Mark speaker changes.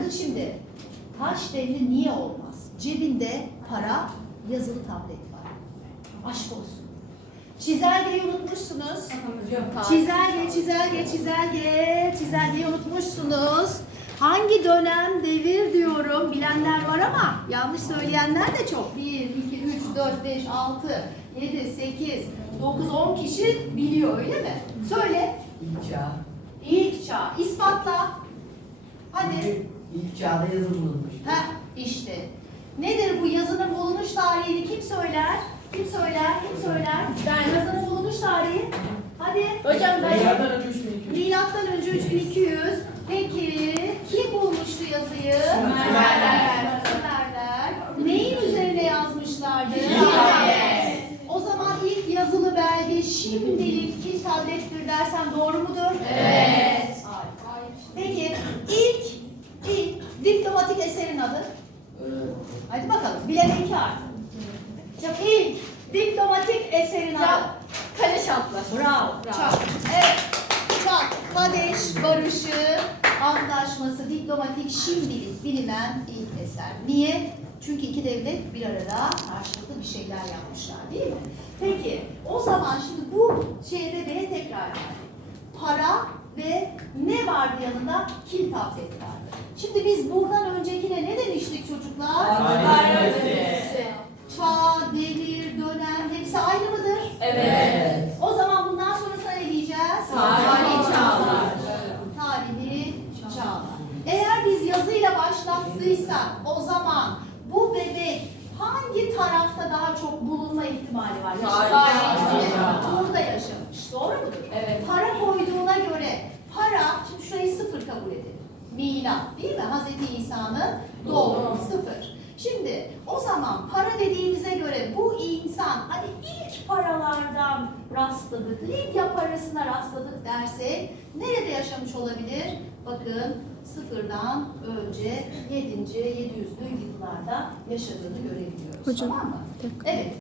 Speaker 1: Bakın şimdi, taş devri niye olmaz? Cebinde para, yazılı tablet var. Aşk olsun. Çizelgeyi unutmuşsunuz. Çizelgeyi unutmuşsunuz. Hangi dönem, devir diyorum, bilenler var ama yanlış söyleyenler de çok. 1, 2, 3, 4, 5, 6, 7, 8, 9, 10 kişi biliyor, öyle mi? Söyle.
Speaker 2: İlk çağ.
Speaker 1: İlk çağ. İspatla. Hadi.
Speaker 2: İlk çağda yazı bulunmuş.
Speaker 1: Heh, işte. Nedir bu yazının bulunuş tarihini kim söyler? Kim söyler? Kim söyler? Yazının bulunuş tarihi. Hadi.
Speaker 3: Hocam ben
Speaker 2: Milattan önce 3200.
Speaker 1: Milattan önce 3200. Peki kim bulmuştu yazıyı?
Speaker 3: Sümerler.
Speaker 1: Sümerler. Neyin üzerine yazmışlardı?
Speaker 3: Tablet.
Speaker 1: O zaman ilk yazılı belge şimdilik ki tablettir dersen doğru mudur?
Speaker 3: Evet.
Speaker 1: Peki ilk diplomatik eserin adı? Hadi bakalım. Bilen iki artık. Şimdi ilk diplomatik eserin adı.
Speaker 3: Kadeş Antlaşması.
Speaker 1: Bravo. Çak. Evet. Çak. Kadeş Barışı Antlaşması diplomatik şimdilik bilinen ilk eser. Niye? Çünkü iki devlet bir arada karşılıklı bir şeyler yapmışlar, değil mi? Peki o zaman şimdi bu şeyde B tekrar geldi. Para ve ne vardı yanında? Kil tablet vardı. Şimdi biz buradan öncekine ne demiştik çocuklar? Çağ, devir, dönem hepsi aynı mıdır?
Speaker 3: Evet.
Speaker 1: O zaman bundan sonrasına ne diyeceğiz?
Speaker 3: Tarihi çağlar.
Speaker 1: Tarihi çağlar. Eğer biz yazıyla başlattıysak o zaman bu bebek hangi tarafta daha çok bulunma ihtimali var?
Speaker 3: Tarihi
Speaker 1: çağ. Burada yaşamış. Doğru mudur?
Speaker 3: Evet.
Speaker 1: Para koyduğuna göre para, şimdi şurayı sıfır kabul edelim. Milat değil mi? Hazreti İsa'nın doğumu sıfır. Şimdi o zaman para dediğimize göre bu insan hadi ilk paralardan rastladık, Lidya parasına rastladık dersek nerede yaşamış olabilir? Bakın sıfırdan önce 7. 700'lü yıllarda yaşadığını görebiliyoruz.
Speaker 4: Hocam,
Speaker 1: tamam mı?
Speaker 4: bir dakika.
Speaker 1: Evet.